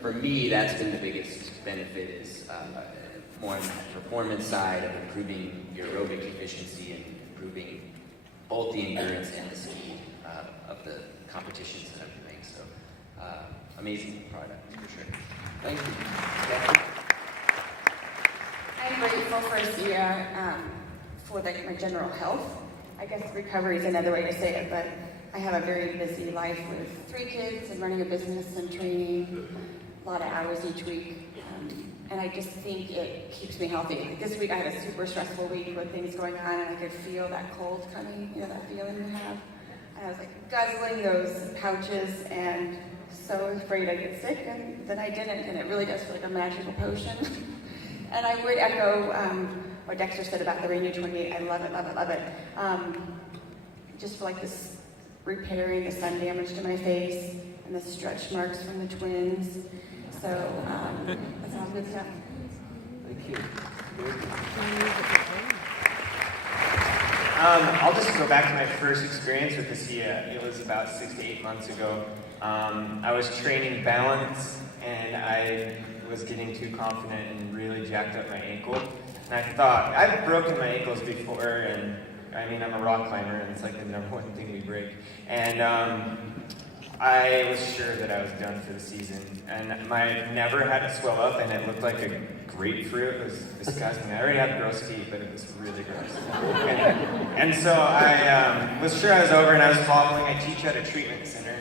for me, that's been the biggest benefit is more on the performance side of improving your aerobic efficiency and improving both the endurance and the speed of the competitions that I'm doing. So amazing product for sure. Thank you. Yeah. I'm grateful for Asea for my general health. I guess recovery is another way to say it, but I have a very busy life with 3 kids and running a business and training a lot of hours each week. And I just think it keeps me healthy. Like this week I had a super stressful week with things going on and I could feel that cold coming, you know, that feeling you have. And I was like guzzling those pouches and so afraid I'd get sick, and then I didn't, and it really does feel like a magical potion. And I would echo what Dexter said about the Renew 28. I love it, love it, love it. Just for like this repairing the sun damage to my face and the stretch marks from the twins. So that's all good stuff. Thank you. I'll just go back to my first experience with Asea. It was about 6 to 8 months ago. I was training balance and I was getting too confident and really jacked up my ankle. And I thought, I've broken my ankles before, and I mean, I'm a rock climber and it's like the #1 thing we break. And I was sure that I was done for the season. And my never had it swell up and it looked like a grapefruit. It was disgusting. I already had gross feet, but it was really gross. And so I was sure I was over and I was hobbling. I teach at a treatment center,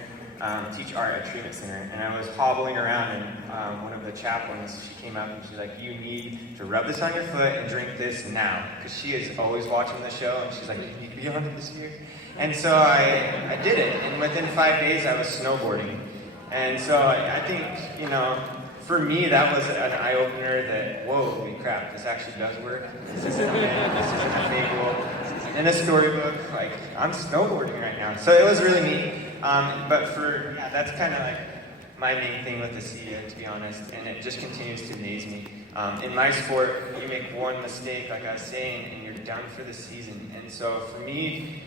teach art at a treatment center. And I was hobbling around and one of the chaplains, she came up and she's like, you need to rub this on your foot and drink this now. Because she is always watching the show and she's like, you need to be on it this year. And so I did it, and within 5 days I was snowboarding. And so I think, you know, for me that was an eye-opener that, whoa, holy crap, this actually does work. This isn't a fable. In a storybook, like, I'm snowboarding right now. So it was really neat. But that's kind of like my main thing with Asea, to be honest, and it just continues to amaze me. In my sport, you make one mistake, like I was saying, and you're done for the season. And so for me,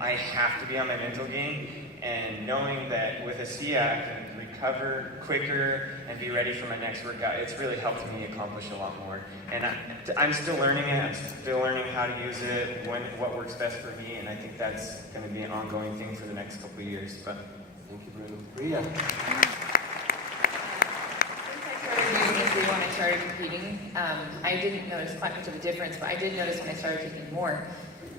I have to be on my mental game, and knowing that with Asea I can recover quicker and be ready for my next workout, it's really helped me accomplish a lot more. And I'm still learning it, I'm still learning how to use it, what works best for me, and I think that's going to be an ongoing thing for the next couple of years. But Thank you, Bruno. Priya. When I started competing, I didn't notice quite much of a difference, but I did notice when I started taking more.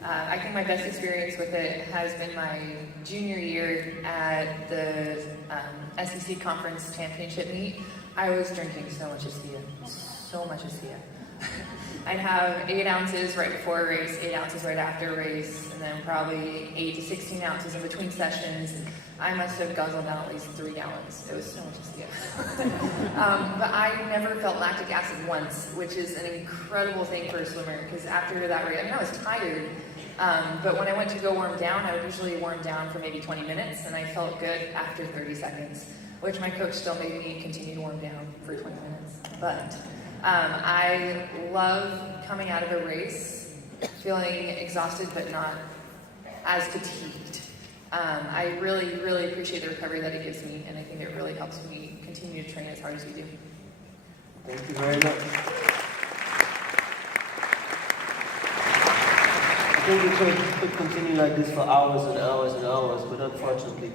I think my best experience with it has been my junior year at the SEC Conference Championship meet. I was drinking so much Asea. I'd have 8 ounces right before a race, 8 ounces right after a race, and then probably 8 to 16 ounces in between sessions. I must have guzzled down at least 3 gallons. It was so much Asea. But I never felt lactic acid once, which is an incredible thing for a swimmer, because after that race, I mean, I was tired, but when I went to go warm down, I would usually warm down for maybe 20 minutes, and I felt good after 30 seconds, which my coach still made me continue to warm down for 20 minutes. But I love coming out of a race feeling exhausted but not as fatigued. I really, really appreciate the recovery that it gives me, and I think it really helps me continue to train as hard as we do. Thank you very much. I think we could continue like this for hours and hours and hours, but unfortunately